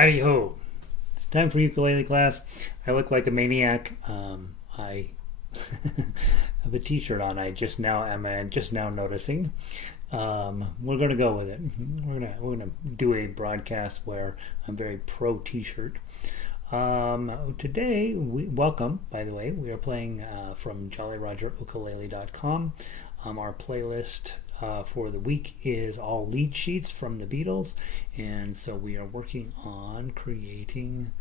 Howdy ho! It's time for ukulele class. I look like a maniac. I have a T-shirt on. I'm just now noticing. We're gonna go with it. We're gonna do a broadcast where I'm very pro T-shirt. Today, welcome. By the way, we are playing from JollyRogerUkulele.com. Our playlist for the week is all lead sheets from the Beatles, and so we are working on creating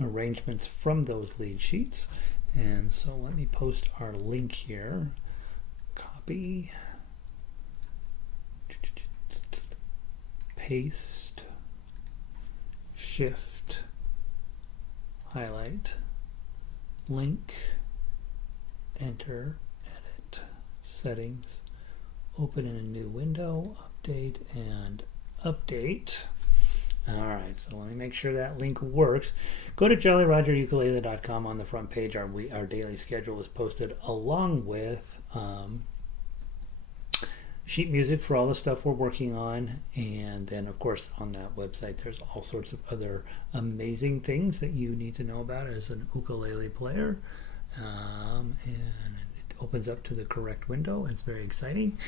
arrangements from those lead sheets. And so let me post our link here. Copy, paste, shift, highlight, link, enter, edit, settings, open in a new window, update, and update. Alright, so let me make sure that link works. Go to JollyRogerUkulele.com. On the front page. Our daily schedule is posted along with sheet music for all the stuff we're working on, and then of course on that website there's all sorts of other amazing things that you need to know about as an ukulele player, and it opens up to the correct window. It's very exciting.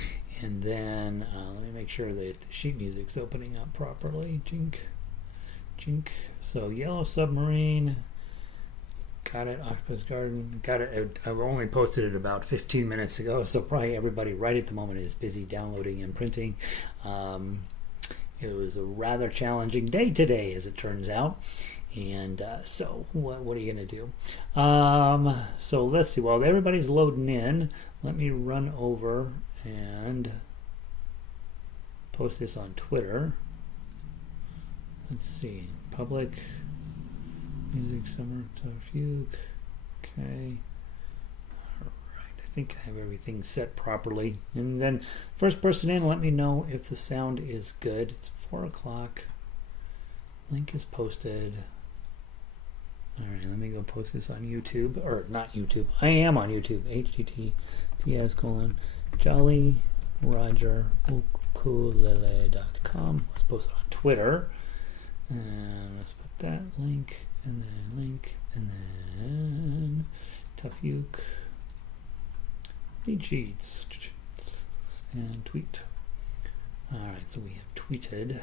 And then let me make sure that the sheet music's opening up properly. Jink. So Yellow Submarine, got it. Octopus Garden, got it. I only posted it about 15 minutes ago, so probably everybody right at the moment is busy downloading and printing. It was a rather challenging day today, as it turns out. And so what are you going to do? So let's see. While everybody's loading in, let me run over and post this on Twitter. Let's see. Public music summer fugue. Okay. Alright. I think I have everything set properly. And then first person in, let me know if the sound is good. It's 4 o'clock. Link is posted. Alright, let me go post this on YouTube. Or not YouTube. I am on YouTube. https JollyRogerUkulele.com. Let's post it on Twitter. And let's put that link, and then Tuff Uke, lead sheets, and tweet. Alright, so we have tweeted.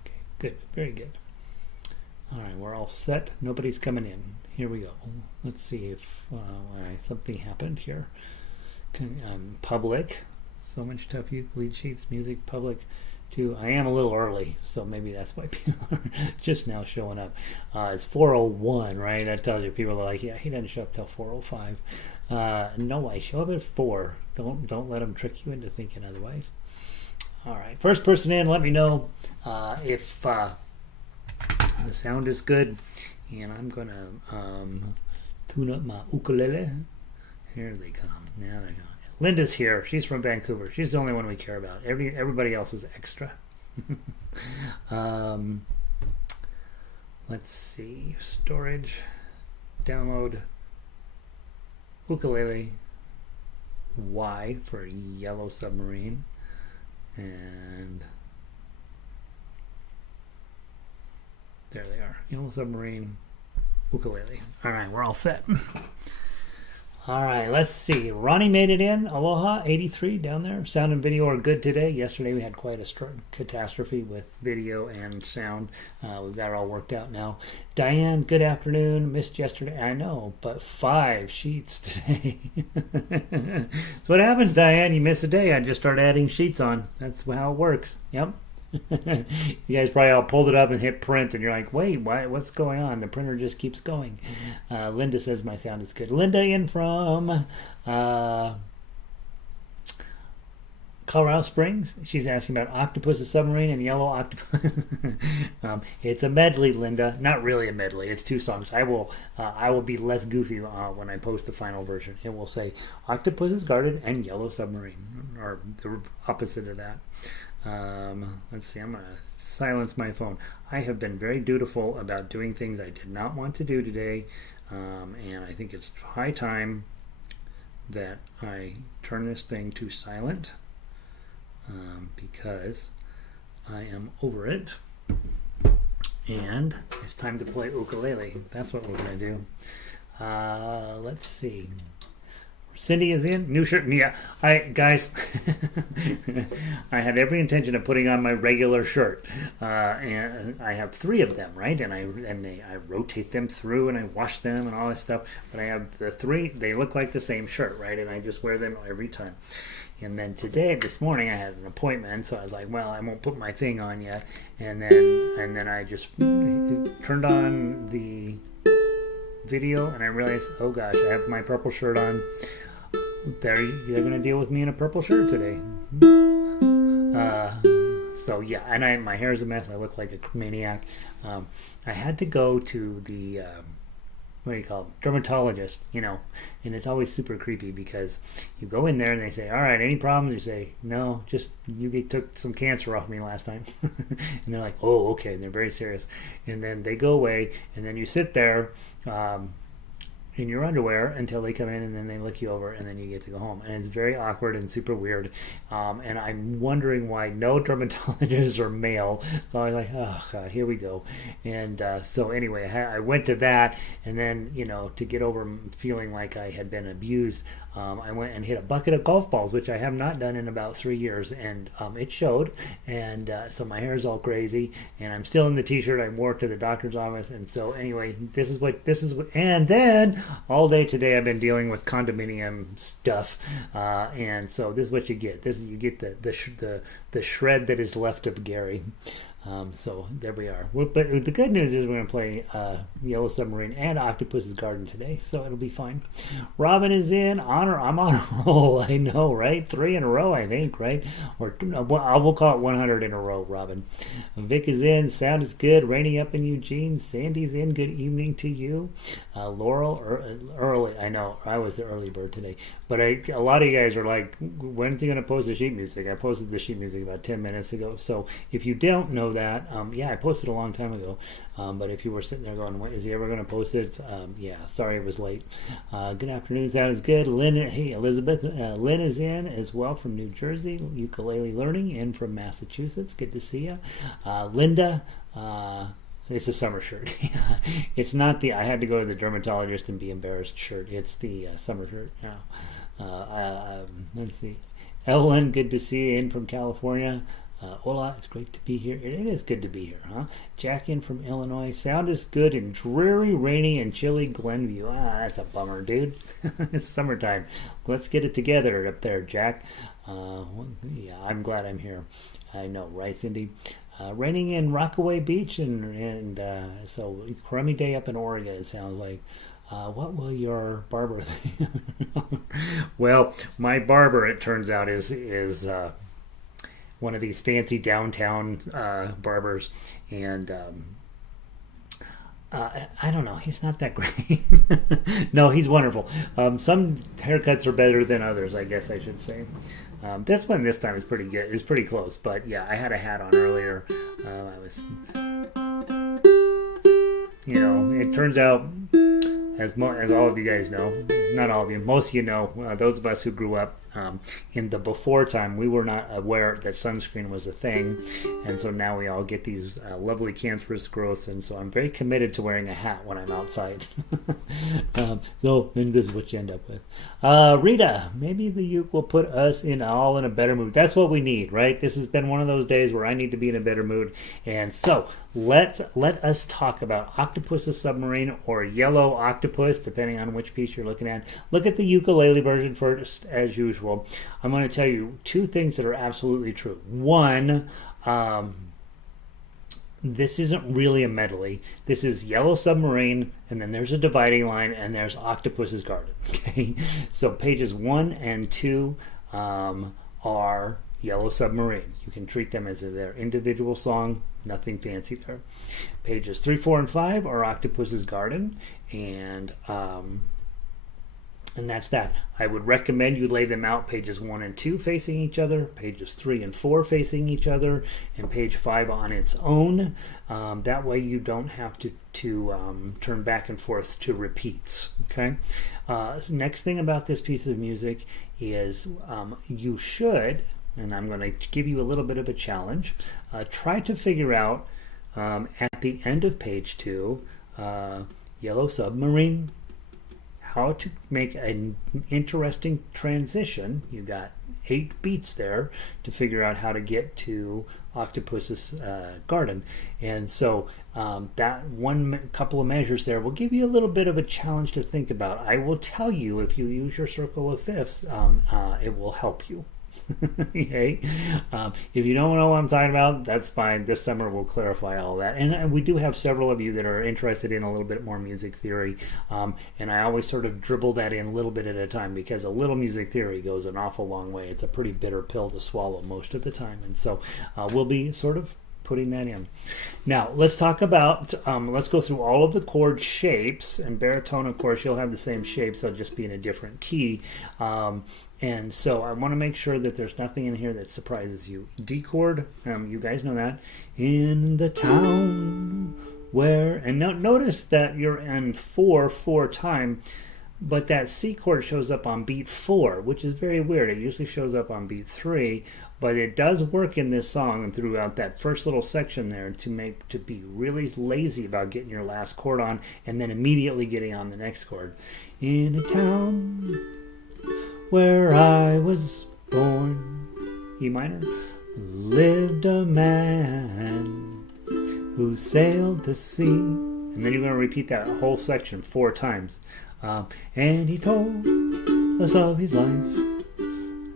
Okay, good, very good. Alright, we're all set. Nobody's coming in. Here we go. Let's see if something happened here. Public. So much Tuff Uke, lead sheets, music, public. I am a little early, so maybe that's why people are just now showing up. It's 4:01, right? That tells you people are like, yeah, he doesn't show up till 4:05. No, I show up at 4. Don't let them trick you into thinking otherwise. All right, first person in, let me know if the sound is good, and I'm gonna tune up my ukulele. Here they come. Now they're gone. Linda's here. She's from Vancouver. She's the only one we care about. Everybody else is extra. Let's see. Storage. Download. Ukulele. Y for Yellow Submarine. And there they are. Yellow Submarine. Ukulele. All right, we're all set. All right, let's see. Ronnie made it in. Aloha, 83 down there. Sound and video are good today. Yesterday we had quite a catastrophe with video and sound. We've got it all worked out now. Diane, good afternoon. Missed yesterday. I know, but 5 sheets today. That's what happens, Diane. You miss a day. I just start adding sheets on. That's how it works. Yep. You guys probably all pulled it up and hit print, and you're like, wait, what's going on? The printer just keeps going. Linda says my sound is good. Linda in from Colorado Springs. She's asking about Octopus, the Submarine, and Yellow Octopus. It's a medley, Linda. Not really a medley. It's 2 songs. I will be less goofy when I post the final version. It will say Octopus's Garden and Yellow Submarine, or the opposite of that. Let's see. I'm going to silence my phone. I have been very dutiful about doing things I did not want to do today, and I think it's high time that I turn this thing to silent because I am over it. And it's time to play ukulele. That's what we're going to do. Let's see. Cindy is in. New shirt. Yeah, guys, I had every intention of putting on my regular shirt, and I have 3 of them, right? And I rotate them through, and I wash them, and all this stuff. But I have the 3. They look like the same shirt, right? And I just wear them every time. And then this morning, I had an appointment, so I was like, well, I won't put my thing on yet. And then I just turned on the video, and I realized, oh gosh, I have my purple shirt on. They're going to deal with me in a purple shirt today. So yeah, and my hair is a mess. I look like a maniac. I had to go to the what do you call it? Dermatologist, and it's always super creepy because you go in there and they say, all right, any problems? You say, no, just you took some cancer off me last time. And they're like, oh, okay. And they're very serious. And then they go away, and then you sit there in your underwear until they come in, and then they look you over, and then you get to go home. And it's very awkward and super weird. And I'm wondering why no dermatologists are male. So I was like, oh, God, here we go. And so anyway, I went to that, and then, to get over feeling like I had been abused, I went and hit a bucket of golf balls, which I have not done in about 3 years, and it showed. And so my hair is all crazy, and I'm still in the t-shirt I wore to the doctor's office. And so anyway, this is what, and then all day today I've been dealing with condominium stuff, and so this is what you get. You get the shred that is left of Gary. So there we are. But the good news is we're going to play Yellow Submarine and Octopus's Garden today, so it'll be fine. Robin is in. I'm on a roll. I know, right? 3 in a row, I think, right? Or we'll call it 100 in a row, Robin. Vic is in. Sound is good. Raining up in Eugene. Sandy's in. Good evening to you. Laurel, early. I know, I was the early bird today. But a lot of you guys are like, when's he going to post the sheet music? I posted the sheet music about 10 minutes ago. So if you don't know that, I posted a long time ago. But if you were sitting there going, when is he ever going to post it? Sorry it was late. Good afternoon, sounds good. Lynn, hey, Elizabeth. Lynn is in as well from New Jersey, ukulele learning, and from Massachusetts. Good to see you. Linda, it's a summer shirt. It's not the I had to go to the dermatologist and be embarrassed shirt. It's the summer shirt now. Let's see. Ellen, good to see you in from California. Hola, it's great to be here. It is good to be here, huh? Jack in from Illinois. Sound is good in dreary, rainy, and chilly Glenview. That's a bummer, dude. It's summertime. Let's get it together up there, Jack. I'm glad I'm here. I know, right, Cindy? Raining in Rockaway Beach, and so crummy day up in Oregon, it sounds like. What will your barber think? Well, my barber, it turns out, is one of these fancy downtown barbers, and I don't know, he's not that great. No, he's wonderful. Some haircuts are better than others, I guess I should say. This one this time is pretty good. It's pretty close, but yeah, I had a hat on earlier. I was, it turns out, as all of you guys know, not all of you, most of you know, those of us who grew up in the before time, we were not aware that sunscreen was a thing, and so now we all get these lovely cancerous growths, and so I'm very committed to wearing a hat when I'm outside. And this is what you end up with. Rita, maybe the uke will put us all in a better mood. That's what we need, right? This has been one of those days where I need to be in a better mood, and so let us talk about Octopus's Submarine or Yellow Octopus, depending on which piece you're looking at. Look at the ukulele version first, as usual. I'm going to tell you 2 things that are absolutely true. One, this isn't really a medley. This is Yellow Submarine, and then there's a dividing line, and there's Octopus's Garden. Okay, so pages 1 and 2 are Yellow Submarine. You can treat them as their individual song. Nothing fancy there. Pages 3, 4, and 5 are Octopus's Garden, and And that's that. I would recommend you lay them out pages 1 and 2 facing each other, pages 3 and 4 facing each other, and page 5 on its own. That way you don't have to turn back and forth to repeats. Okay. Next thing about this piece of music is you should, and I'm going to give you a little bit of a challenge, try to figure out at the end of page 2, Yellow Submarine, how to make an interesting transition. You got 8 beats there to figure out how to get to Octopus's garden. And so that couple of measures there will give you a little bit of a challenge to think about. I will tell you, if you use your circle of fifths, it will help you. Okay. If you don't know what I'm talking about, that's fine. This summer we'll clarify all that. And we do have several of you that are interested in a little bit more music theory. And I always sort of dribble that in a little bit at a time, because a little music theory goes an awful long way. It's a pretty bitter pill to swallow most of the time. And so we'll be sort of putting that in. Now let's talk about, let's go through all of the chord shapes. And baritone, of course, you'll have the same shapes, they'll just be in a different key. And so I want to make sure that there's nothing in here that surprises you. D chord, you guys know that. In the town where, and notice that you're in 4 time, but that C chord shows up on beat 4, which is very weird. It usually shows up on beat 3, but it does work in this song and throughout that first little section there to be really lazy about getting your last chord on and then immediately getting on the next chord. In a town where I was born, E minor, lived a man who sailed the sea. And then you're going to repeat that whole section 4 times. And he told us of his life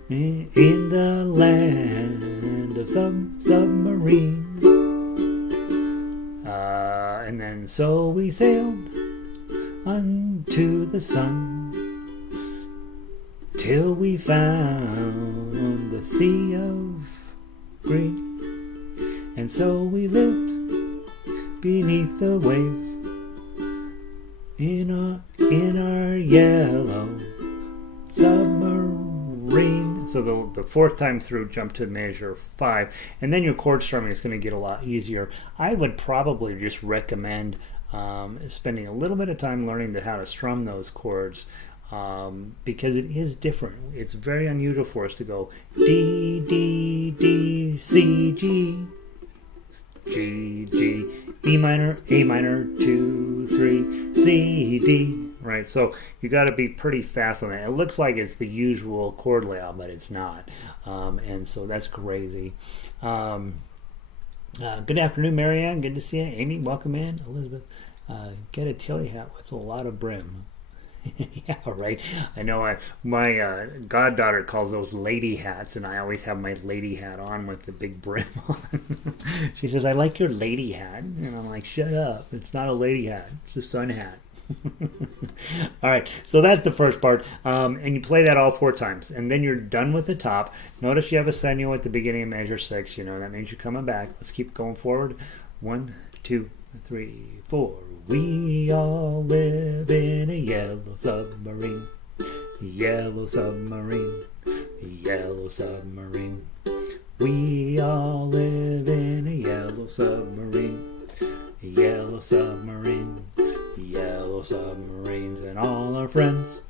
in the land of submarine. And then so we sailed unto the sun till we found the sea of green. And so we lived beneath the waves in our yellow submarine. So the 4th time through, jump to measure 5, and then your chord strumming is going to get a lot easier. I would probably just recommend spending a little bit of time learning how to strum those chords, because it is different. It's very unusual for us to go D, D, D, C, G, G, G, E minor, A minor, 2, 3, C, D. Right, so you got to be pretty fast on that. It looks like it's the usual chord layout, but it's not, and so that's crazy. Good afternoon, Marianne. Good to see you. Amy, welcome in. Elizabeth, get a chili hat with a lot of brim. Yeah, right. I know. My goddaughter calls those lady hats, and I always have my lady hat on with the big brim on. She says, "I like your lady hat," and I'm like, "Shut up! It's not a lady hat. It's a sun hat." All right, so that's the first part, and you play that all 4 times, and then you're done with the top. Notice you have a segno at the beginning of measure 6. You know that means you're coming back. Let's keep going forward. 1, 2, 3, 4. We all live in a yellow submarine, yellow submarine, yellow submarine. We all live in a yellow submarine, yellow submarine, yellow submarines, and all our friends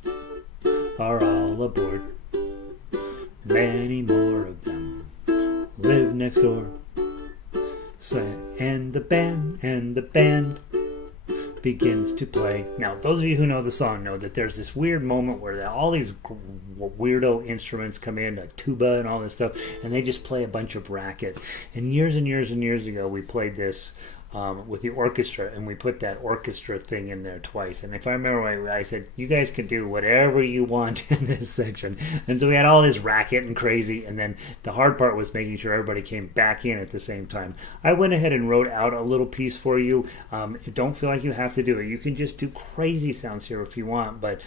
are all aboard. Many more of them live next door. And the band begins to play. Now, those of you who know the song know that there's this weird moment where all these weirdo instruments come in, like tuba and all this stuff, and they just play a bunch of racket. And years ago, we played this with the orchestra, and we put that orchestra thing in there twice. And if I remember right, I said, you guys can do whatever you want in this section. And so we had all this racket and crazy, and then the hard part was making sure everybody came back in at the same time. I went ahead and wrote out a little piece for you. Don't feel like you have to do it. You can just do crazy sounds here if you want, but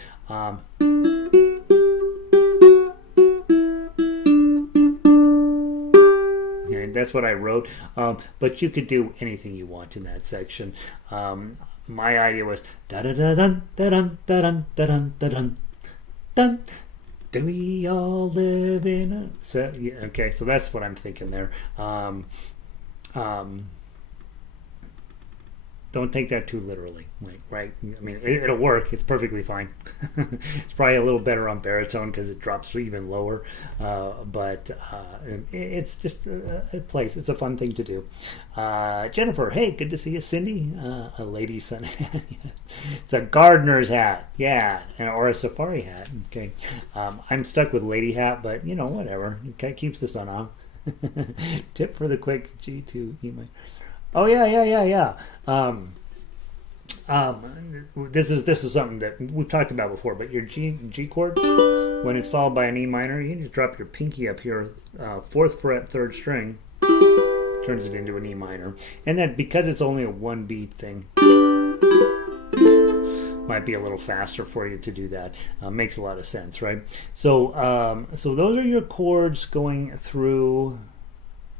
that's what I wrote, but you could do anything you want in that section. My idea was da da da dun da dun da dun da dun da dun dun. Do we all live in a... So, yeah, okay, so that's what I'm thinking there. Don't take that too literally, like, right? I mean, it'll work. It's perfectly fine. It's probably a little better on baritone because it drops even lower. But it's just a place. It's a fun thing to do. Jennifer, hey, good to see you. Cindy, a lady sun hat. It's a gardener's hat, yeah, or a safari hat. Okay, I'm stuck with lady hat, but you know, whatever. It keeps the sun off. Tip for the quick G2 email. Oh yeah. This is something that we've talked about before. But your G chord, when it's followed by an E minor, you can just drop your pinky up here, 4th fret, 3rd string, turns it into an E minor. And then because it's only a 1 beat thing, might be a little faster for you to do that. Makes a lot of sense, right? So so those are your chords going through.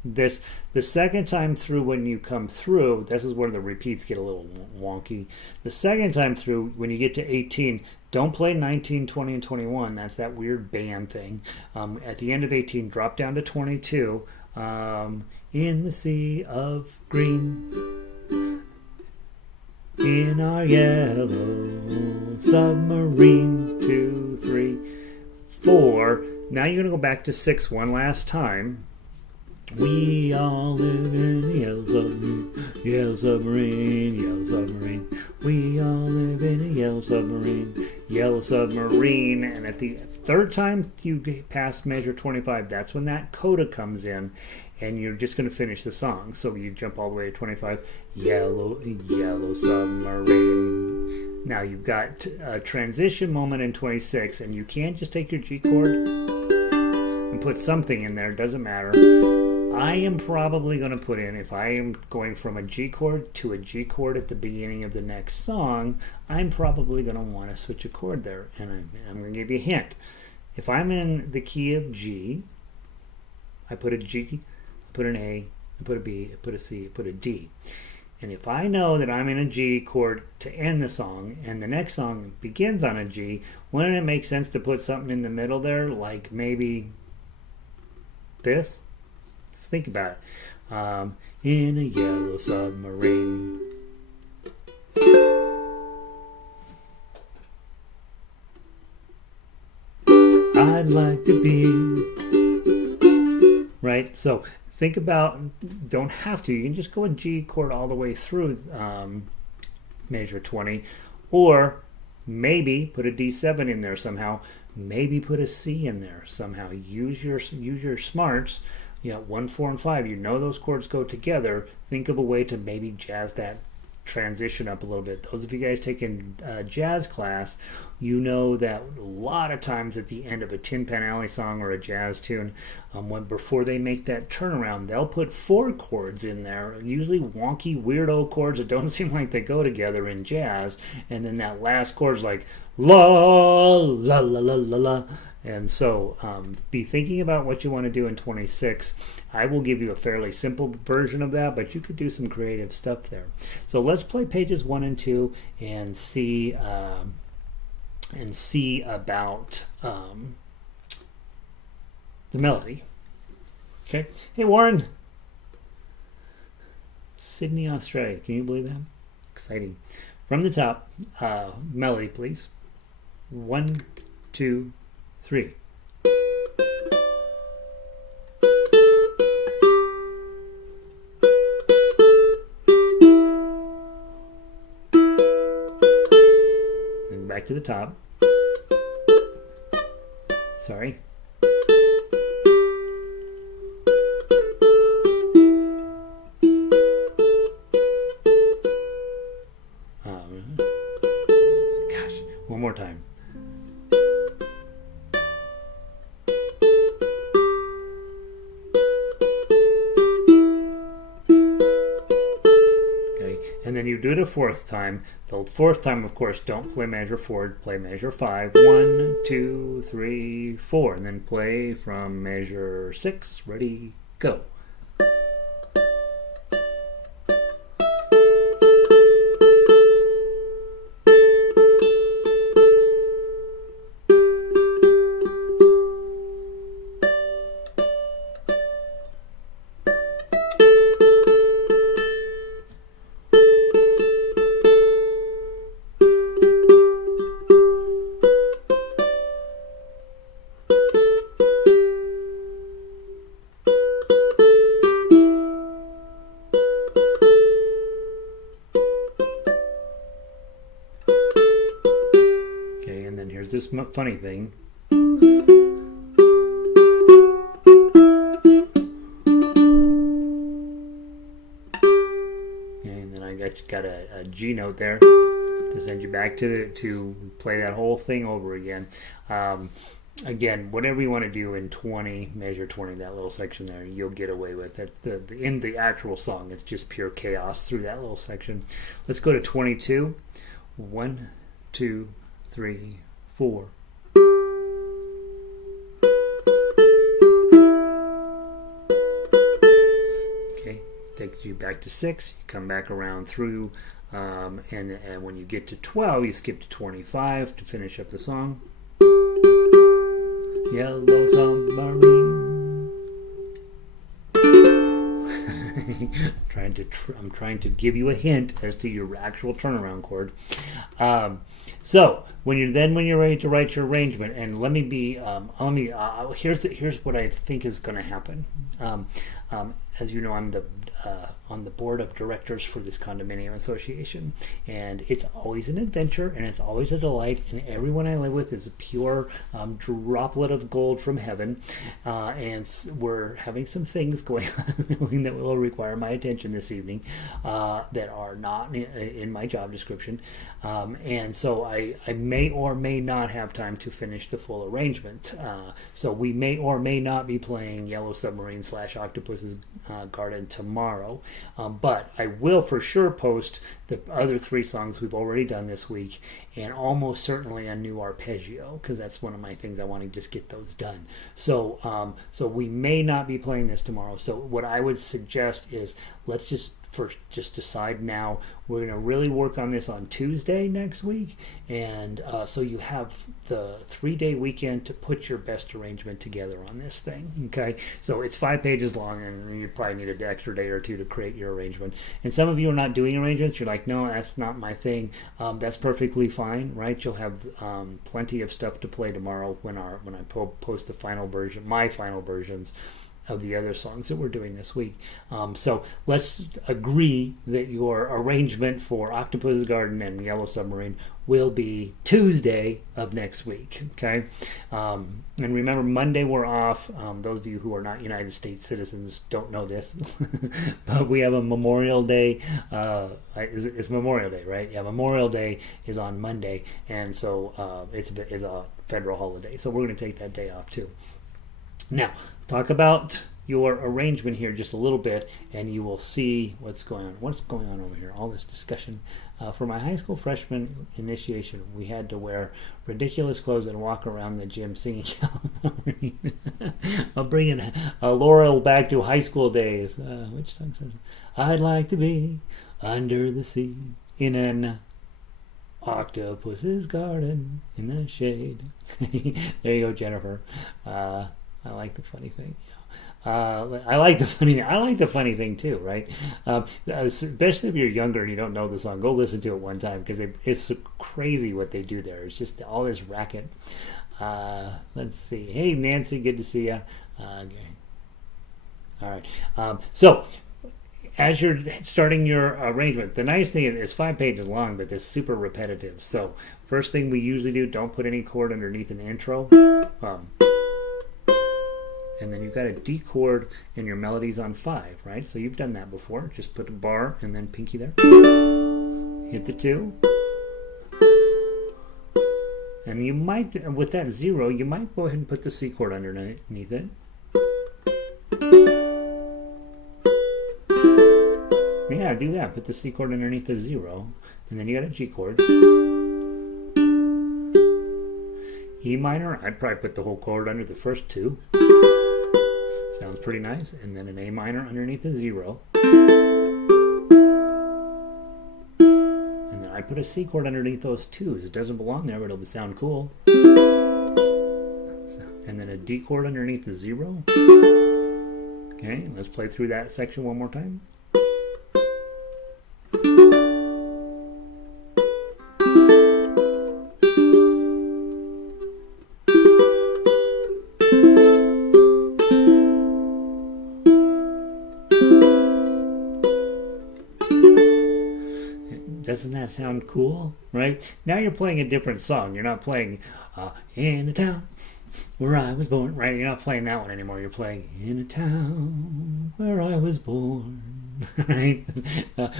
This the second time through, when you come through, this is where the repeats get a little wonky. The second time through, when you get to 18, don't play 19, 20, and 21. That's that weird band thing. At the end of 18, drop down to 22. In the sea of green, in our yellow submarine, 2, 3, 4. Now you're going to go back to 6 one last time. We all live in a yellow submarine, yellow submarine, yellow submarine. We all live in a yellow submarine, yellow submarine. And at the 3rd time you get past measure 25, that's when that coda comes in, and you're just going to finish the song. So you jump all the way to 25, yellow, yellow submarine. Now you've got a transition moment in 26, and you can't just take your G chord and put something in there. Doesn't matter. I am probably going to put in, if I am going from a G chord to a G chord at the beginning of the next song, I'm probably going to want to switch a chord there. And I'm going to give you a hint. If I'm in the key of G, I put a G, I put an A, I put a B, I put a C, I put a D. And if I know that I'm in a G chord to end the song, and the next song begins on a G, wouldn't it make sense to put something in the middle there, like maybe this? Think about it. In a yellow submarine. I'd like to be. Right? So think about, don't have to. You can just go a G chord all the way through measure 20. Or maybe put a D7 in there somehow. Maybe put a C in there somehow. Use your smarts. 1, 4, and 5. You know those chords go together. Think of a way to maybe jazz that transition up a little bit. Those of you guys taking jazz class, you know that a lot of times at the end of a Tin Pan Alley song or a jazz tune, before they make that turnaround, they'll put 4 chords in there, usually wonky, weirdo chords that don't seem like they go together in jazz, and then that last chord is like la la la la la la. And so be thinking about what you want to do in 26. I will give you a fairly simple version of that, but you could do some creative stuff there. So let's play pages 1 and 2 and see about the melody. Okay. Hey, Warren. Sydney, Australia. Can you believe that? Exciting. From the top, melody, please. 1, 2, 3. And back to the top. Sorry. Gosh, one more time. And then you do it a 4th time. The 4th time, of course, don't play measure 4, play measure 5. 1, 2, 3, 4. And then play from measure 6. Ready, go. funny thing. And then I got a G note there to send you back to play that whole thing over again. Again, whatever you want to do in 20, measure 20, that little section there, you'll get away with it. In the actual song, it's just pure chaos through that little section. Let's go to 22. 1, 2, 3, 4. Okay, takes you back to 6. You come back around through, and when you get to 12, you skip to 25 to finish up the song. Yellow submarine. I'm trying to give you a hint as to your actual turnaround chord. So when you're ready to write your arrangement, and here's what I think is going to happen. As you know, I'm on the board of directors for this condominium association, and it's always an adventure and it's always a delight, and everyone I live with is a pure droplet of gold from heaven, and we're having some things going on that will require my attention this evening that are not in my job description, and so I may or may not have time to finish the full arrangement, so we may or may not be playing Yellow Submarine / Octopus's Garden tomorrow. But I will for sure post the other 3 songs we've already done this week, and almost certainly a new arpeggio, because that's one of my things. I want to just get those done. So we may not be playing this tomorrow. So what I would suggest is let's just decide now. We're going to really work on this on Tuesday next week, and so you have the 3-day weekend to put your best arrangement together on this thing. Okay, so it's 5 pages long, and you probably need an extra day or 2 to create your arrangement. And some of you are not doing arrangements. You're like, no, that's not my thing. That's perfectly fine, right? You'll have plenty of stuff to play tomorrow when I post the final version, my final versions of the other songs that we're doing this week. So let's agree that your arrangement for Octopus's Garden and Yellow Submarine will be Tuesday of next week. Okay, and remember, Monday we're off. Those of you who are not United States citizens don't know this, but we have a Memorial Day. It's Memorial Day, right? Yeah, Memorial Day is on Monday, and so it's a federal holiday. So we're going to take that day off too. Now, talk about your arrangement here just a little bit, and you will see what's going on. What's going on over here? All this discussion. For my high school freshman initiation, we had to wear ridiculous clothes and walk around the gym singing. I'm bringing Laurel back to high school days. Which song? I'd like to be under the sea in an octopus's garden in the shade. There you go, Jennifer. I like the funny thing. I like the funny thing too, right? Especially if you're younger and you don't know the song, go listen to it one time, because it's so crazy what they do there. It's just all this racket. Let's see. Hey, Nancy, good to see you. Okay. All right. So as you're starting your arrangement, the nice thing is it's 5 pages long, but it's super repetitive. So first thing we usually do, don't put any chord underneath an intro. And then you've got a D chord and your melody's on 5, right? So you've done that before. Just put a bar and then pinky there. Hit the 2. And you might, with that 0, you might go ahead and put the C chord underneath it. Yeah, do that. Put the C chord underneath the 0. And then you got a G chord. E minor, I'd probably put the whole chord under the first 2. Sounds pretty nice. And then an A minor underneath the 0. And then I put a C chord underneath those 2s. It doesn't belong there, but it'll sound cool. And then a D chord underneath the 0. Okay, let's play through that section one more time. Doesn't that sound cool, right? Now you're playing a different song. You're not playing in the town where I was born, right? You're not playing that one anymore. You're playing in a town where I was born, right?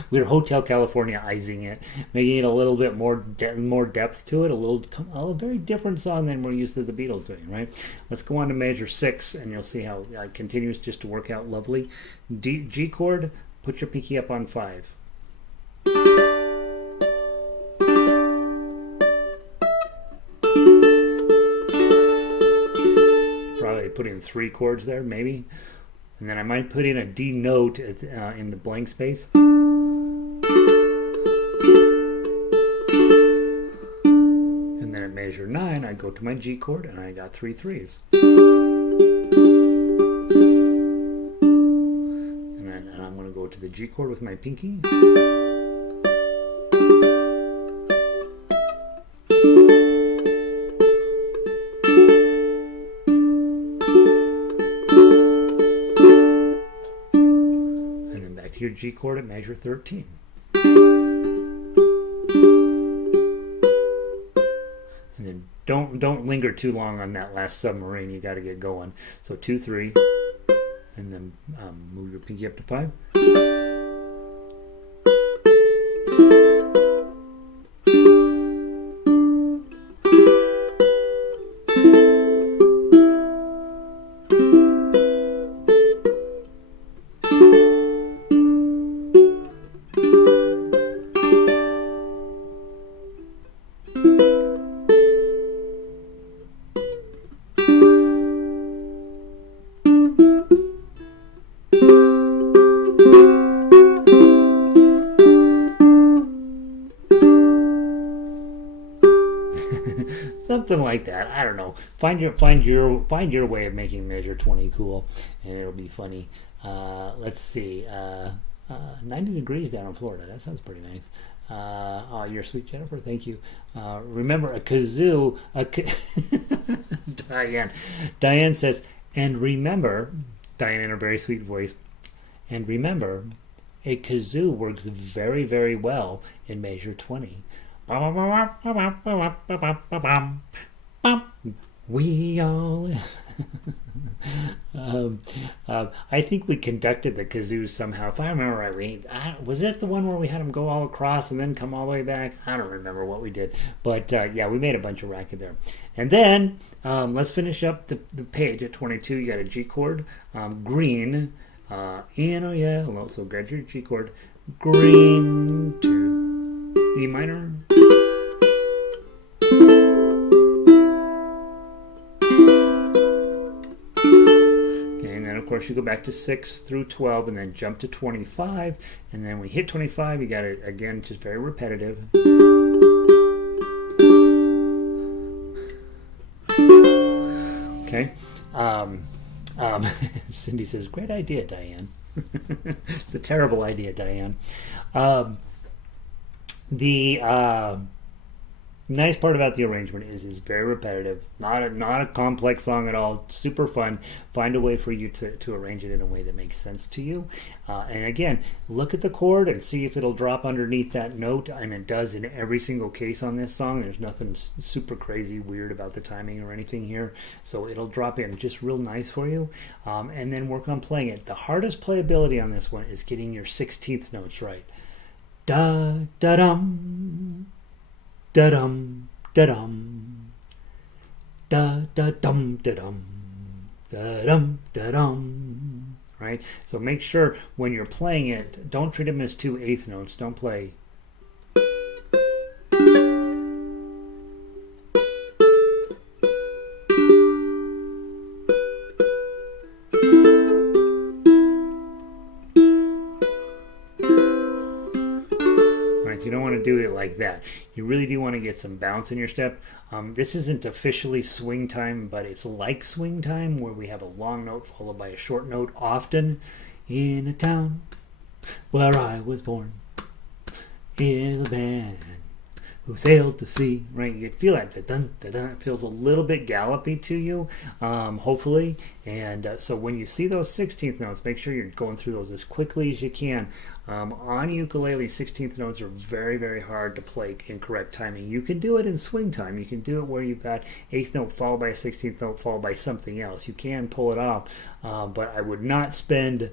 We're Hotel California-izing it, making it a little bit more depth to it, a very different song than we're used to the Beatles doing, right? Let's go on to measure 6, and you'll see how it continues just to work out lovely. G chord, put your pinky up on 5. Probably put in 3 chords there, maybe. And then I might put in a D note in the blank space. And then at measure 9, I go to my G chord, and I got 3 3s. And I'm going to go to the G chord with my pinky. Your G chord at measure 13. And then don't linger too long on that last submarine. You got to get going. So 2 3, and then move your pinky up to 5. Something like that. I don't know. Find your way of making measure 20 cool, and it'll be funny. Let's see. 90 degrees down in Florida. That sounds pretty nice. Oh, you're sweet, Jennifer. Thank you. Remember, a kazoo. Diane says, and remember, Diane in her very sweet voice, and remember, a kazoo works very, very well in measure 20. We all. I think we conducted the kazoo somehow. If I remember right, was it the one where we had them go all across and then come all the way back? I don't remember what we did, but yeah, we made a bunch of racket there. And then let's finish up the page at 22. You got a G chord, green, in, so grab your G chord, green to E minor. Of course, you go back to 6 through 12 and then jump to 25, and then we hit 25. You got it again, just very repetitive. Okay. Cindy says, great idea, Diane. It's a terrible idea, Diane. The nice part about the arrangement is it's very repetitive, not a complex song at all, super fun. Find a way for you to arrange it in a way that makes sense to you, and again, look at the chord and see if it'll drop underneath that note, and it does in every single case on this song. There's nothing super crazy weird about the timing or anything here, so it'll drop in just real nice for you, and then work on playing it. The hardest playability on this one is getting your 16th notes right. Da da dum, da dum, da dum, da da dum, da dum, da dum, da dum. Right? So make sure when you're playing it, don't treat them as 2 eighth notes. Don't play. You don't want to do it like that. You really do want to get some bounce in your step. This isn't officially swing time, but it's like swing time, where we have a long note followed by a short note often. In a town where I was born, is a band who sailed to sea, right? You feel that, da-dun, da-dun. It feels a little bit gallopy to you, hopefully. And so when you see those 16th notes, make sure you're going through those as quickly as you can. On ukulele, 16th notes are very, very hard to play in correct timing. You can do it in swing time. You can do it where you've got 8th note followed by a 16th note followed by something else. You can pull it off, but I would not spend...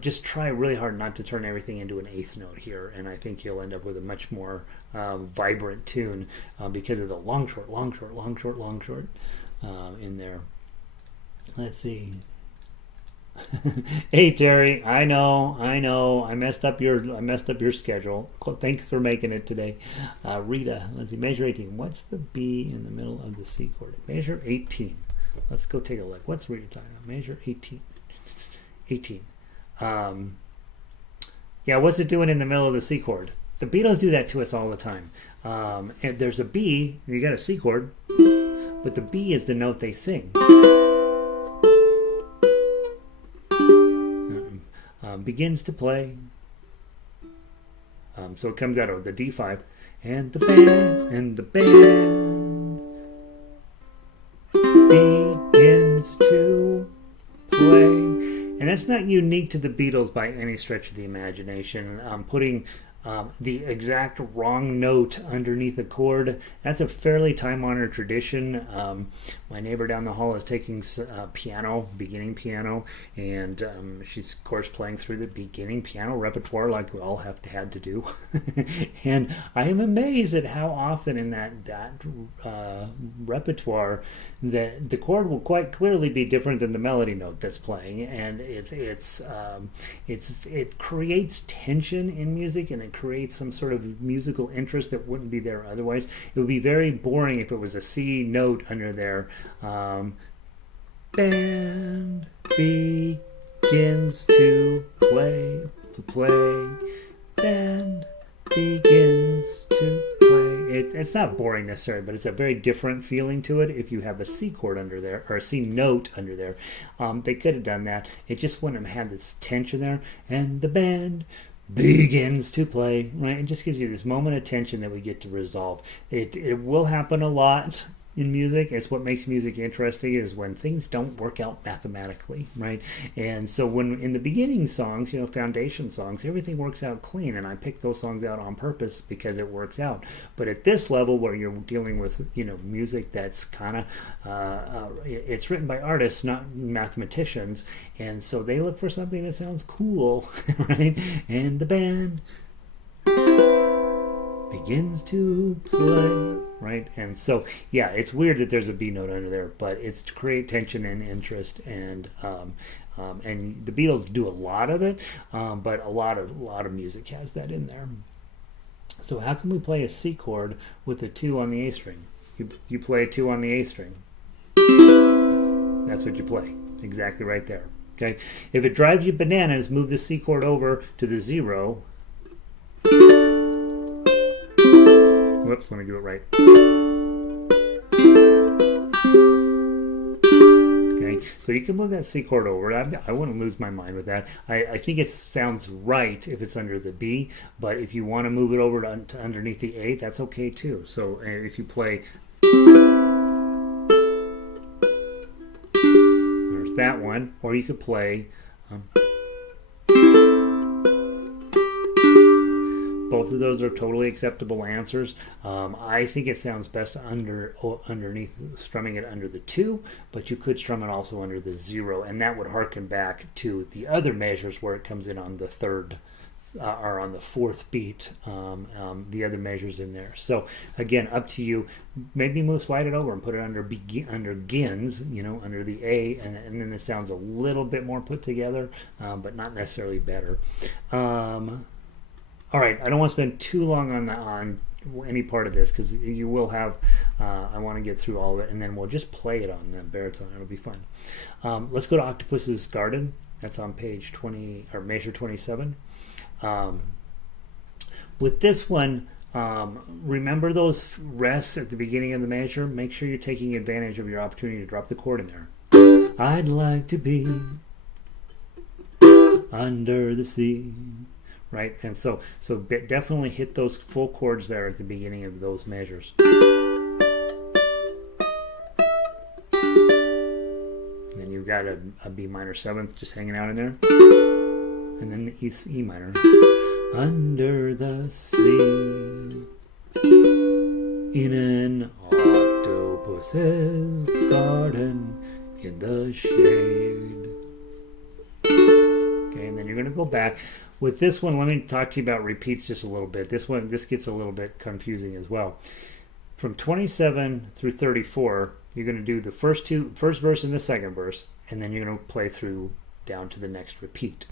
just try really hard not to turn everything into an 8th note here, and I think you'll end up with a much more vibrant tune because of the long, short, long, short, long, short, long, short in there. Let's see. Hey Terry, I know, I messed up your schedule. Thanks for making it today. Rita, let's see, measure 18. What's the B in the middle of the C chord? Measure 18. Let's go take a look. What's Rita talking about? Measure 18. 18. Yeah, what's it doing in the middle of the C chord? The Beatles do that to us all the time. And there's a B, you got a C chord, but the B is the note they sing. Begins to play. So it comes out of the D5, and the band begins to play. And that's not unique to the Beatles by any stretch of the imagination. Putting the exact wrong note underneath a chord, that's a fairly time-honored tradition. My neighbor down the hall is taking piano, beginning piano, and she's, of course, playing through the beginning piano repertoire like we all had to do. And I am amazed at how often in that repertoire that the chord will quite clearly be different than the melody note that's playing, and it creates tension in music, and it creates some sort of musical interest that wouldn't be there otherwise. It would be very boring if it was a C note under there. Band begins to play. Band begins to play. It's not boring necessarily, but it's a very different feeling to it if you have a C chord under there, or a C note under there. They could have done that. It just wouldn't have had this tension there. And the band begins to play, right? It just gives you this moment of tension that we get to resolve. It will happen a lot in music. It's what makes music interesting, is when things don't work out mathematically, right? And so when in the beginning songs, foundation songs, everything works out clean, and I pick those songs out on purpose because it works out. But at this level where you're dealing with music that's kind of it's written by artists, not mathematicians, and so they look for something that sounds cool, right? And the band begins to play, right? And so, yeah, it's weird that there's a B note under there, but it's to create tension and interest, and the Beatles do a lot of it, but a lot of music has that in there. So how can we play a C chord with a 2 on the A string? You play a 2 on the A string. That's what you play. Exactly right there. Okay. If it drives you bananas, move the C chord over to the 0. Whoops, let me do it right. Okay, so you can move that C chord over. I wouldn't lose my mind with that. I think it sounds right if it's under the B, but if you want to move it over to underneath the A, that's okay too. So if you play, there's that one, or you could play both of those are totally acceptable answers. I think it sounds best underneath, strumming it under the 2, but you could strum it also under the 0, and that would harken back to the other measures where it comes in on the 3rd or on the 4th beat, the other measures in there. So again, up to you. Maybe slide it over and put it under gins, under the A, and then it sounds a little bit more put together, but not necessarily better. All right, I don't want to spend too long on any part of this, because you will have, I want to get through all of it, and then we'll just play it on the baritone. It'll be fun. Let's go to Octopus's Garden. That's on page 20, or measure 27. With this one, remember those rests at the beginning of the measure? Make sure you're taking advantage of your opportunity to drop the chord in there. I'd like to be under the sea, right? And so definitely hit those full chords there at the beginning of those measures. And then you've got a B minor seventh just hanging out in there, and then the E minor. Under the sea, in an octopus's garden, in the shade. Okay, and then you're going to go back. With this one, let me talk to you about repeats just a little bit. This gets a little bit confusing as well. From 27 through 34, you're going to do the first verse and the second verse, and then you're going to play through down to the next repeat.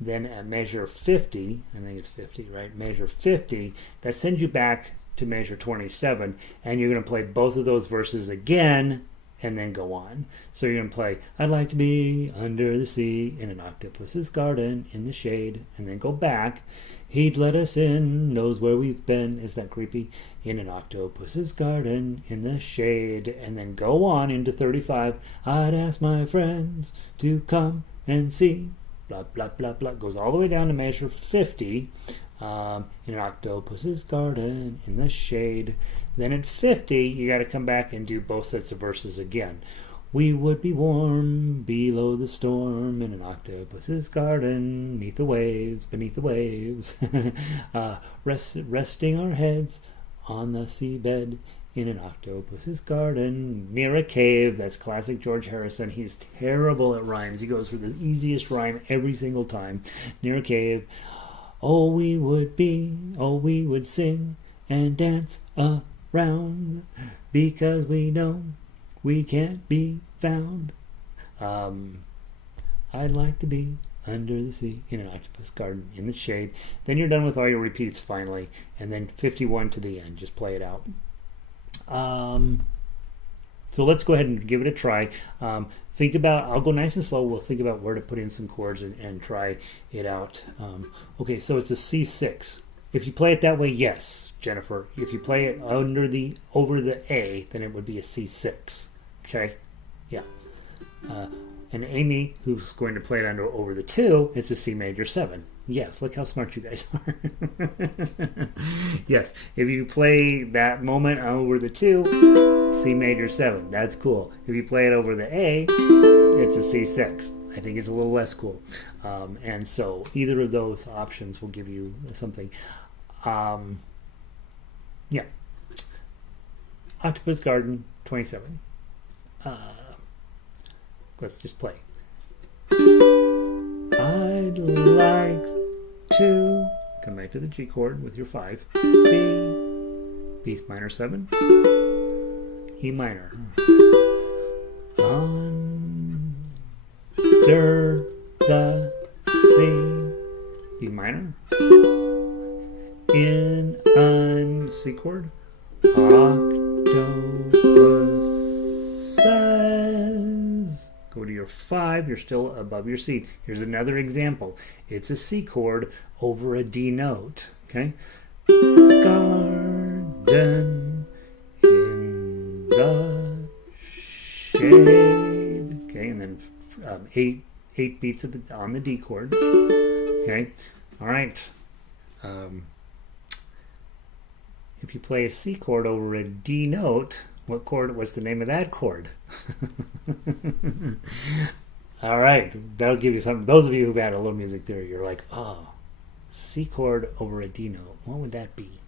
Then at measure 50, I think it's 50, right? Measure 50, that sends you back to measure 27, and you're going to play both of those verses again, and then go on. So you're going to play, I'd like to be under the sea, in an octopus's garden, in the shade, and then go back. He'd let us in, knows where we've been. Is that creepy? In an octopus's garden, in the shade, and then go on into 35. I'd ask my friends to come and see. Blah, blah, blah, blah. Goes all the way down to measure 50. In an octopus's garden, in the shade. Then at 50, you got to come back and do both sets of verses again. We would be warm below the storm, in an octopus's garden, beneath the waves, resting our heads on the seabed, in an octopus's garden, near a cave. That's classic George Harrison. He's terrible at rhymes. He goes for the easiest rhyme every single time. Near a cave. Oh, we would sing and dance around, because we know we can't be found. I'd like to be under the sea, in an octopus garden, in the shade. Then you're done with all your repeats finally, and then 51 to the end. Just play it out. So let's go ahead and give it a try. Think about, I'll go nice and slow. We'll think about where to put in some chords and try it out. Okay, so it's a C6. If you play it that way, yes, Jennifer. If you play it over the A, then it would be a C6. Okay? Yeah. And Amy, who's going to play it over the 2, it's a C major 7. Yes, look how smart you guys are. Yes, if you play that moment over the 2, C major 7. That's cool. If you play it over the A, it's a C6. I think it's a little less cool. And so either of those options will give you something. Yeah. Octopus Garden 27. Let's just play. I'd like to come back to the G chord with your 5. B minor 7. E minor. Under the sea. B minor. In an C chord. Octopus says. Go to your 5, you're still above your C. Here's another example. It's a C chord over a D note. Okay? Garden in the shade. Okay, and then 8 beats on the D chord. Okay? All right. If you play a C chord over a D note, what's the name of that chord? All right, that'll give you something. Those of you who've had a little music theory, you're like, oh, C chord over a D note. What would that be?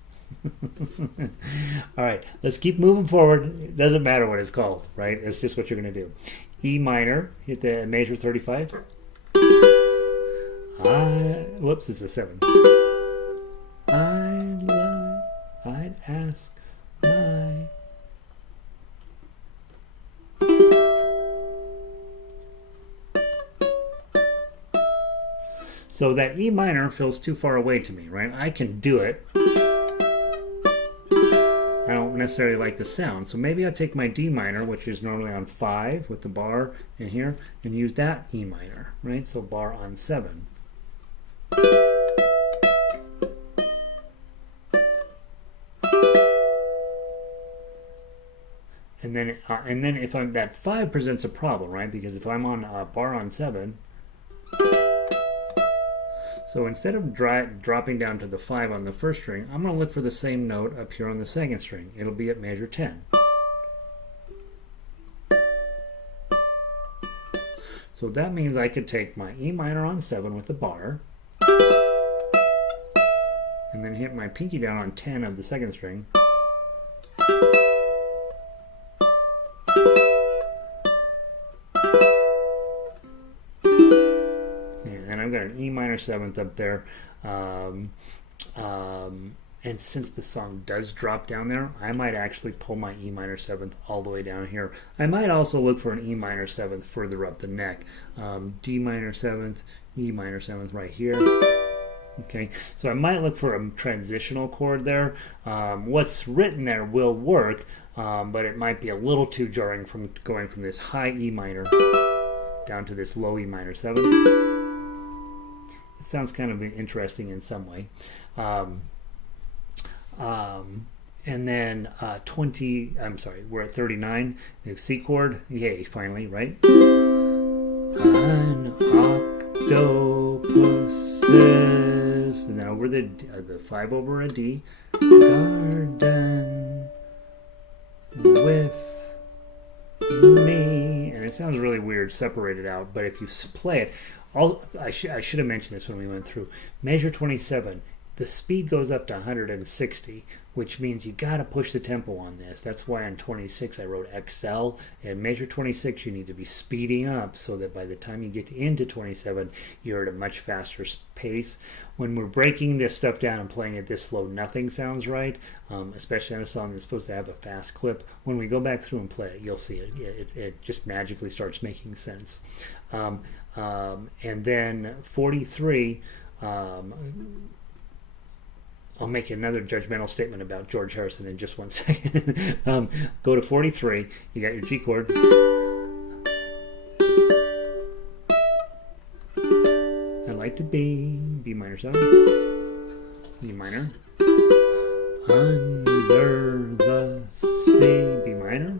All right, let's keep moving forward. It doesn't matter what it's called, right? It's just what you're going to do. E minor, hit the major 35. Whoops, it's a 7. I'd ask my... So that E minor feels too far away to me, right? I can do it. I don't necessarily like the sound. So maybe I'll take my D minor, which is normally on 5 with the bar in here, and use that E minor, right? So bar on 7. And then if I'm that 5 presents a problem, right? Because if I'm on bar on 7, So instead of dropping down to the 5 on the first string, I'm going to look for the same note up here on the second string. It'll be at measure 10. So that means I could take my E minor on 7 with the bar, and then hit my pinky down on 10 of the second string, and then I've got an E minor 7th up there. And since the song does drop down there, I might actually pull my E minor 7th all the way down here. I might also look for an E minor 7th further up the neck. D minor 7th, E minor 7th right here. Okay, so I might look for a transitional chord there. What's written there will work, but it might be a little too jarring from going from this high E minor down to this low E minor 7th. It sounds kind of interesting in some way. And then we're at 39, we have C chord, yay, finally, right? An octopus is, and then over the 5 over a D, garden with me, and it sounds really weird separated out, but if you play it, I should have mentioned this when we went through, measure 27, the speed goes up to 160, which means you got to push the tempo on this. That's why on 26 I wrote XL. And measure 26 you need to be speeding up so that by the time you get into 27 you're at a much faster pace. When we're breaking this stuff down and playing it this slow, nothing sounds right, especially on a song that's supposed to have a fast clip. When we go back through and play it, you'll see it just magically starts making sense. And then 43, I'll make another judgmental statement about George Harrison in just one second. Go to 43. You got your G chord. I like to be B minor 7, E minor, under the sea, B minor,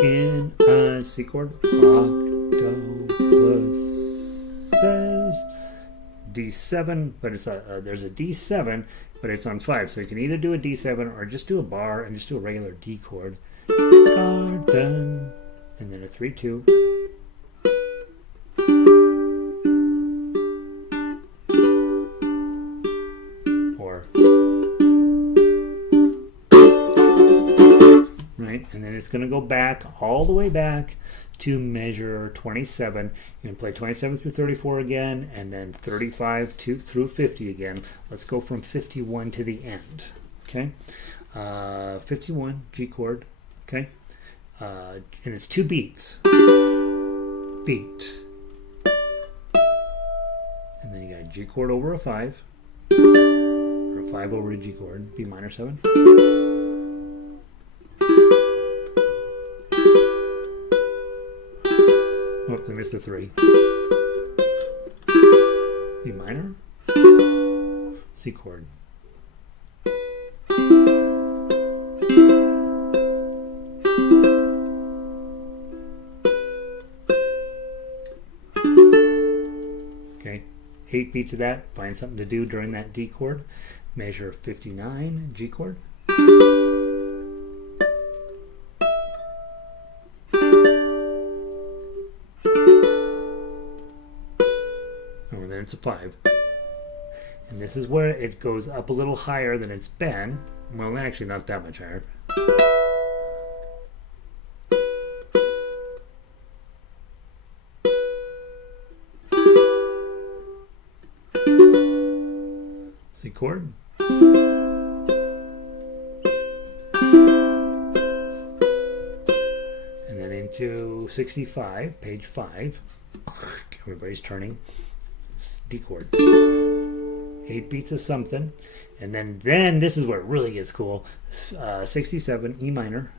in a C chord, octopus says D7, but it's there's a D7, but it's on 5, so you can either do a D7 or just do a bar and just do a regular D chord. Garden, and then a 3-2. Or right, and then it's going to go back all the way back to measure 27. You can play 27 through 34 again, and then 35 through 50 again. Let's go from 51 to the end. Okay, 51 G chord. Okay, and it's 2 beats. Beat, and then you got a G chord over a 5, or a 5 over a G chord, B minor 7. Oh, I missed the 3. B minor, C chord. Okay, 8 beats of that. Find something to do during that D chord. Measure 59, G chord. It's a 5, and this is where it goes up a little higher than it's been. Well, actually not that much higher. C chord, and then into 65, page 5. Everybody's turning. D chord. 8 beats of something, and then this is where it really gets cool. 67 E minor,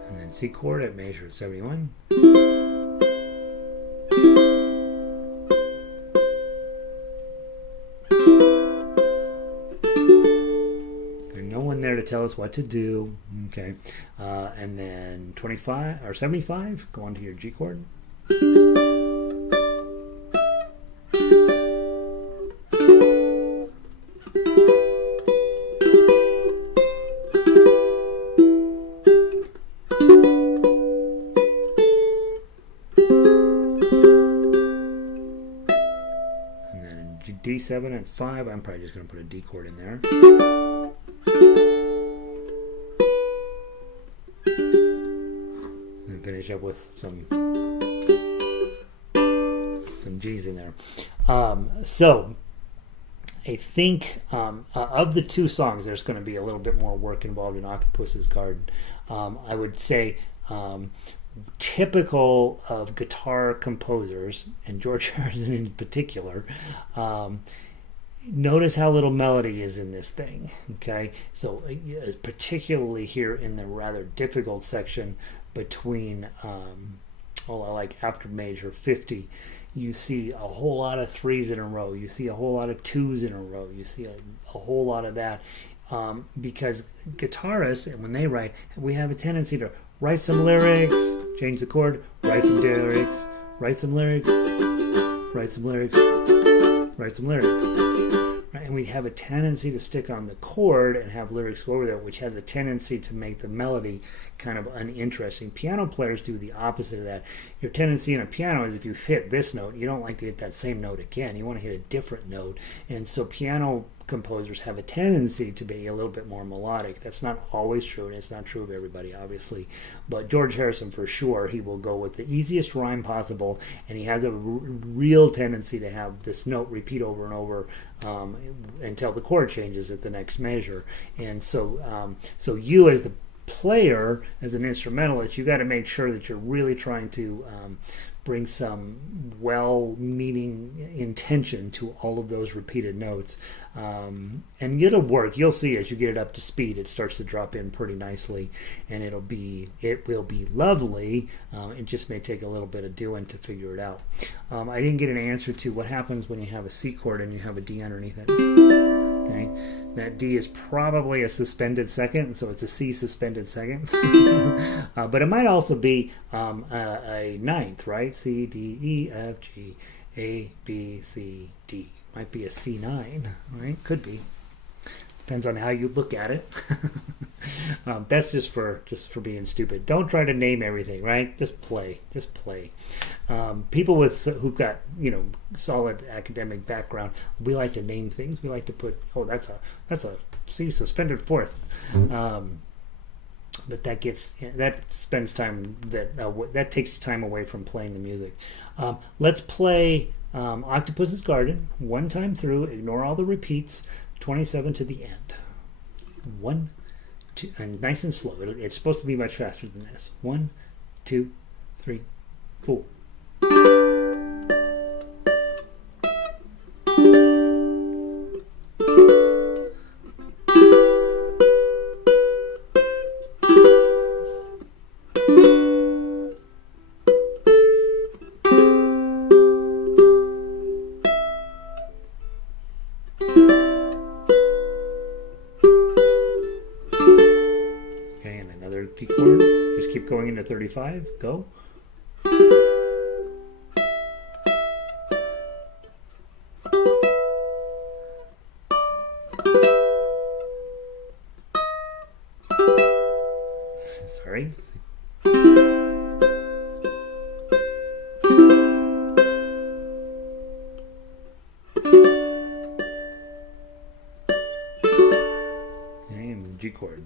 and then C chord at measure 71. tell us what to do. Okay, and then 25 or 75, go on to your G chord. D7 and 5, I'm probably just going to put a D chord in there. And finish up with some G's in there. So I think of the two songs, there's going to be a little bit more work involved in Octopus's Garden. I would say typical of guitar composers, and George Harrison in particular, notice how little melody is in this thing. Okay, so particularly here in the rather difficult section between like after major 50, you see a whole lot of threes in a row, you see a whole lot of twos in a row, you see a whole lot of that, because guitarists, when they write, we have a tendency to write some lyrics, change the chord, write some lyrics, write some lyrics, write some lyrics, write some lyrics. Right? And we have a tendency to stick on the chord and have lyrics go over there, which has a tendency to make the melody kind of uninteresting. Piano players do the opposite of that. Your tendency in a piano is if you hit this note, you don't like to hit that same note again. You want to hit a different note. And so piano composers have a tendency to be a little bit more melodic. That's not always true, and it's not true of everybody, obviously. But George Harrison, for sure, he will go with the easiest rhyme possible, and he has a real tendency to have this note repeat over and over until the chord changes at the next measure. And so, so you as the player, as an instrumentalist, you got to make sure that you're really trying to bring some well-meaning intention to all of those repeated notes, and it'll work. You'll see as you get it up to speed, it starts to drop in pretty nicely, and it will be lovely. It just may take a little bit of doing to figure it out. I didn't get an answer to what happens when you have a C chord and you have a D underneath it. Okay, that D is probably a suspended second, so it's a C suspended second. But it might also be a ninth, right? C, D, E, F, G, A, B, C, D. Might be a C9, right? Could be. Depends on how you look at it. That's just for being stupid. Don't try to name everything, right? Just play. People who've got solid academic background, we like to name things. We like to put, that's a C suspended fourth. But that spends time that takes time away from playing the music. Let's play Octopus's Garden one time through. Ignore all the repeats. 27 to the end. 1, 2, and nice and slow. It's supposed to be much faster than this. 1, 2, 3, 4. P chord. Just keep going into 35. Go. Sorry. And G chord.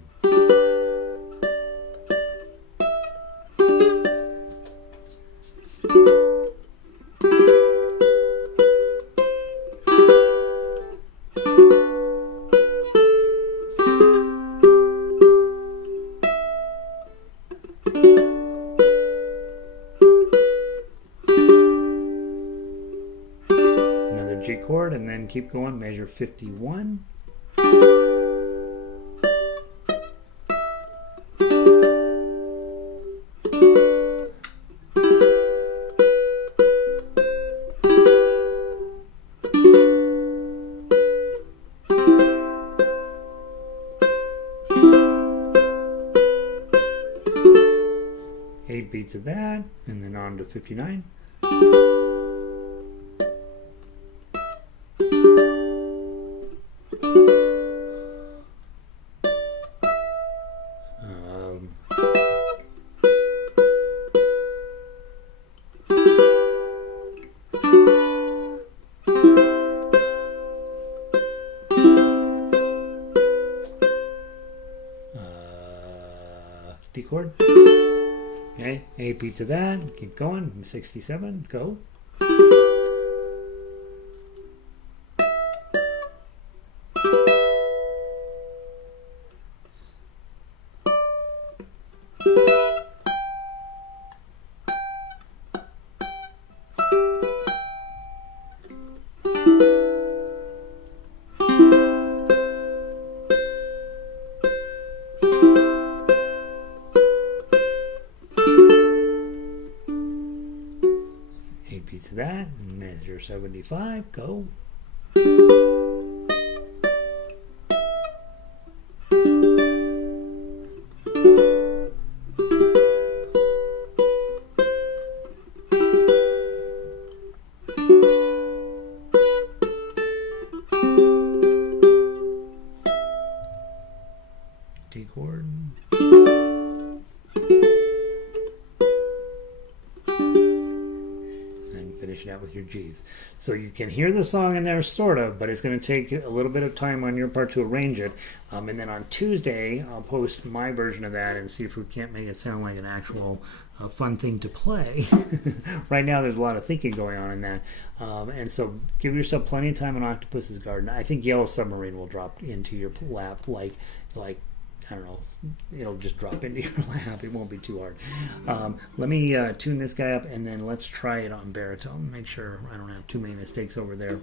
G chord, and then keep going, measure 51. 8 beats of that, and then on to 59. D chord. Okay, 8 beats of that. Keep going. 67. Go. Beats of that, measure 75, go. D chord. Finish it out with your G's. So you can hear the song in there sort of, but it's going to take a little bit of time on your part to arrange it. And then on Tuesday, I'll post my version of that and see if we can't make it sound like an actual fun thing to play. Right now, there's a lot of thinking going on in that. And so give yourself plenty of time on Octopus's Garden. I think Yellow Submarine will drop into your lap like I don't know, it'll just drop into your lap. It won't be too hard. Let me tune this guy up, and then let's try it on baritone. Make sure I don't have too many mistakes over there.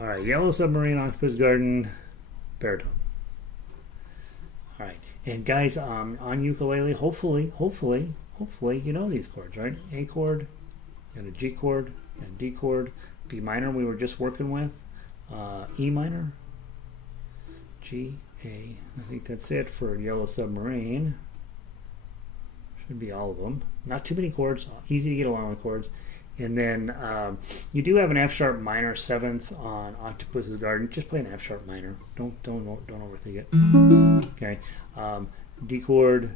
All right, Yellow Submarine, Octopus Garden, baritone. All right. And guys, on ukulele, hopefully, you know these chords, right? A chord, and a G chord, and D chord, B minor we were just working with, E minor, G, A. I think that's it for Yellow Submarine. Should be all of them. Not too many chords, easy to get along with chords. And then you do have an F sharp minor 7th on Octopus's Garden. Just play an F sharp minor. Don't overthink it. Okay. D chord,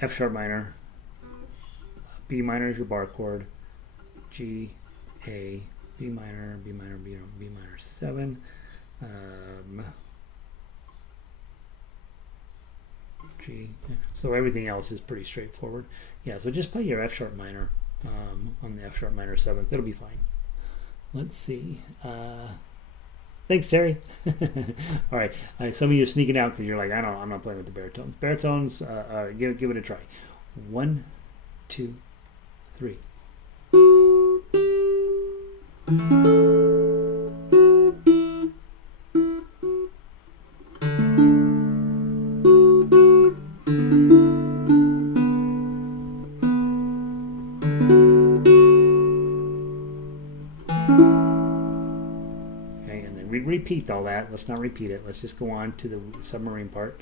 F sharp minor, B minor is your bar chord, G, A, B minor, B minor, B minor 7. G. So everything else is pretty straightforward. Yeah. So just play your F sharp minor. On the F sharp minor 7th, it'll be fine. Let's see. Thanks, Terry. All right, some of you are sneaking out because you're like, I'm not playing with the baritones. Baritones, give it a try. 1, 2, 3. Repeat all that. Let's not repeat it. Let's just go on to the submarine part.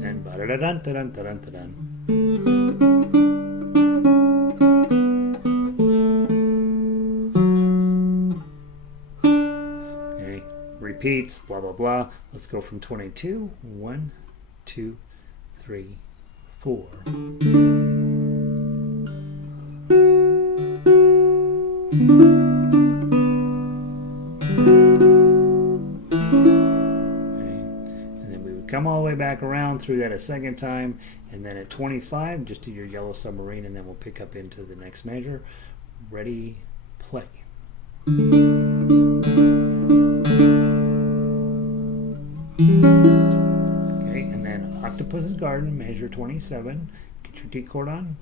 And ba-da-da-dun-da-dun-da-dun-da-dun. repeats, blah, blah, blah. Let's go from 22. 1, 2, 3, 4. Come all the way back around through that a second time, and then at 25 just do your yellow submarine, and then we'll pick up into the next measure. Ready, play. Okay, and then Octopus's Garden, measure 27. Get your D chord on.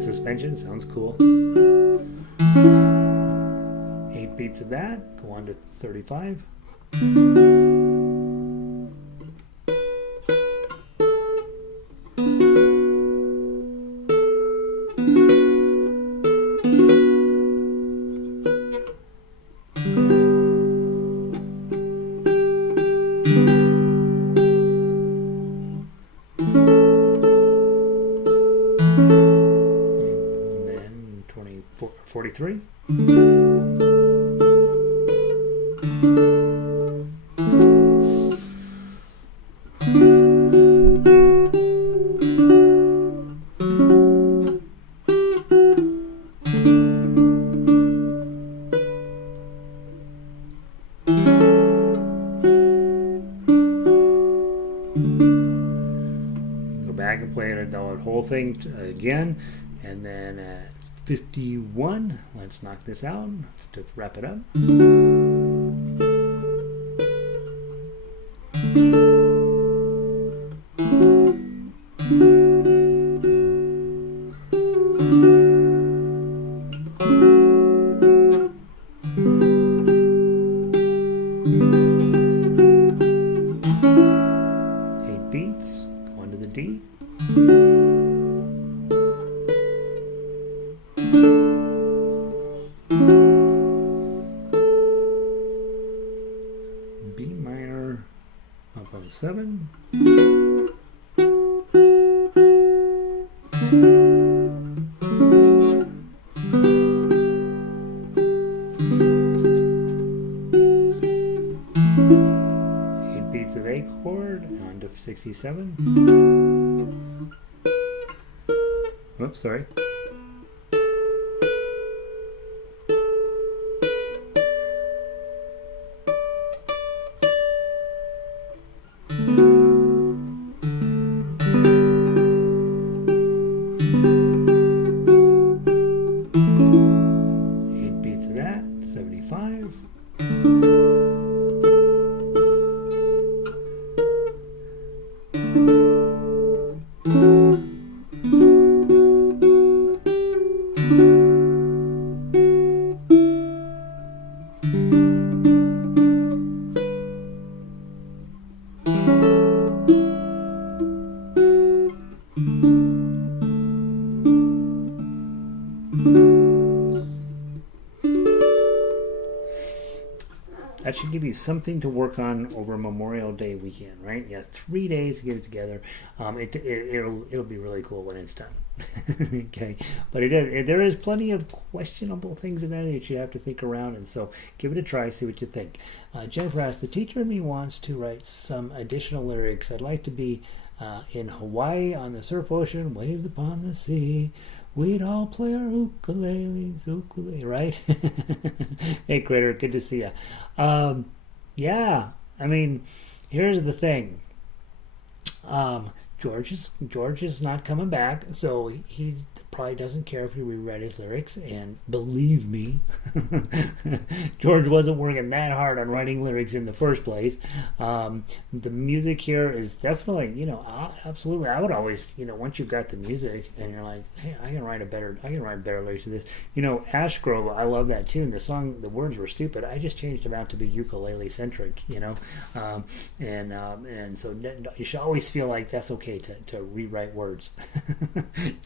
Suspension sounds cool. 8 beats of that. Go on to 35. And then 43. Back and play the whole thing again, and then at 51, let's knock this out to wrap it up. 8 beats, go on to the D. B minor up on 7. Beats of A chord on to 67. Whoops, sorry. Eight beats of that, 75. That should give you something to work on over Memorial Day weekend, right? Yeah, 3 days to get it together. It'll be really cool when it's done. Okay, but there is plenty of questionable things in there that you have to think around, and so give it a try, see what you think. Jennifer asked, the teacher in me wants to write some additional lyrics. I'd like to be in Hawaii on the surf ocean, waves upon the sea. We'd all play our ukulele, right? Hey, Critter, good to see you. Yeah, I mean, here's the thing. George is not coming back, so he probably doesn't care if you rewrite his lyrics, and believe me, George wasn't working that hard on writing lyrics in the first place. The music here is definitely, absolutely. I would always, once you've got the music and you're like, hey, I can write better lyrics to this. Ash Grove, I love that tune. The song, the words were stupid. I just changed them out to be ukulele centric, and so you should always feel like that's okay to rewrite words.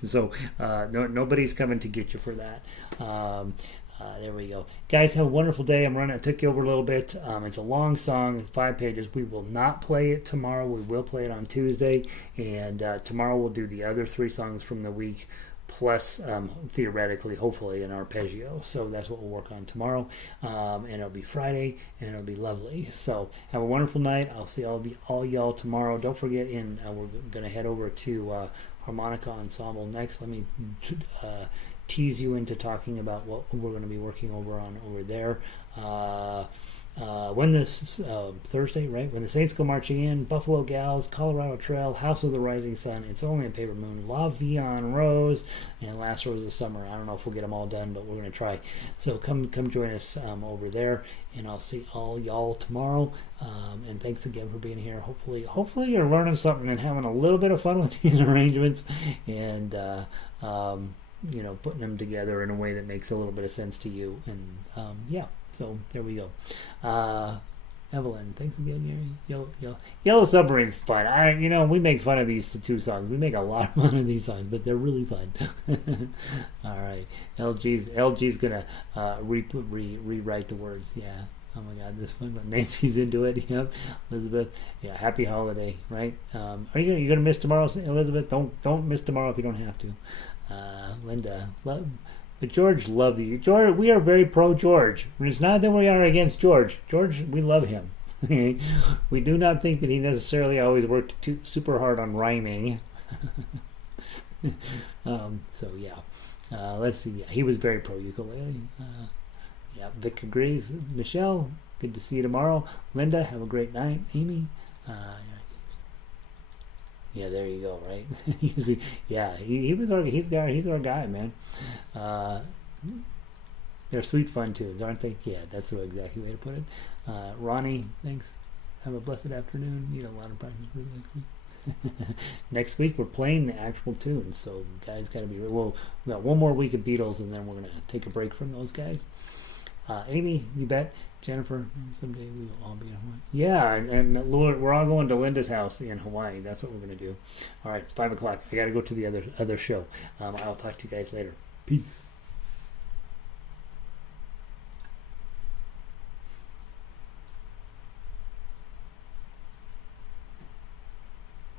So nobody's coming to get you for that. There we go. Guys, have a wonderful day. I took you over a little bit. It's a long song, 5 pages. We will not play it tomorrow. We will play it on Tuesday. And tomorrow we'll do the other 3 songs from the week, plus theoretically, hopefully, an arpeggio. So that's what we'll work on tomorrow. And it'll be Friday, and it'll be lovely. So have a wonderful night. I'll see all y'all tomorrow. Don't forget, we're going to head over to Harmonica Ensemble next. Let me tease you into talking about what we're going to be working over there. When this Thursday, right? When the Saints Go Marching In, Buffalo Gals, Colorado Trail, House of the Rising Sun, It's Only a Paper Moon, La Vie en Rose, and Last Rose of Summer. I don't know if we'll get them all done, but we're going to try. So come join us over there, and I'll see all y'all tomorrow. And thanks again for being here. Hopefully you're learning something and having a little bit of fun with these arrangements, and putting them together in a way that makes a little bit of sense to you. And so there we go. Evelyn, thanks again, Gary. Yellow Submarine's fun. We make fun of these 2 songs. We make a lot of fun of these songs, but they're really fun. All right, LG's gonna rewrite the words. Yeah. Oh my God, this fun. But Nancy's into it. Yep. Elizabeth. Yeah. Happy holiday, right? Are you gonna miss tomorrow, Elizabeth? Don't miss tomorrow if you don't have to. Linda, but George loves you. George, we are very pro George. It's not that we are against George. George, we love him. We do not think that he necessarily always worked super hard on rhyming. Let's see. Yeah, he was very pro ukulele. Vic agrees. Michelle, good to see you tomorrow. Linda, have a great night. Amy, yeah, there you go, right? He's our guy, man. They're sweet fun tunes, aren't they? Yeah, that's the exactly way to put it. Ronnie, thanks. Have a blessed afternoon. Need a lot of practice for next week. Next week we're playing the actual tunes, so guys gotta be. Well, we got one more week of Beatles, and then we're gonna take a break from those guys. Amy, you bet. Jennifer, someday we will all be in Hawaii. Yeah, and Lord, we're all going to Linda's house in Hawaii. That's what we're going to do. All right, it's 5 o'clock. I got to go to the other show. I'll talk to you guys later. Peace.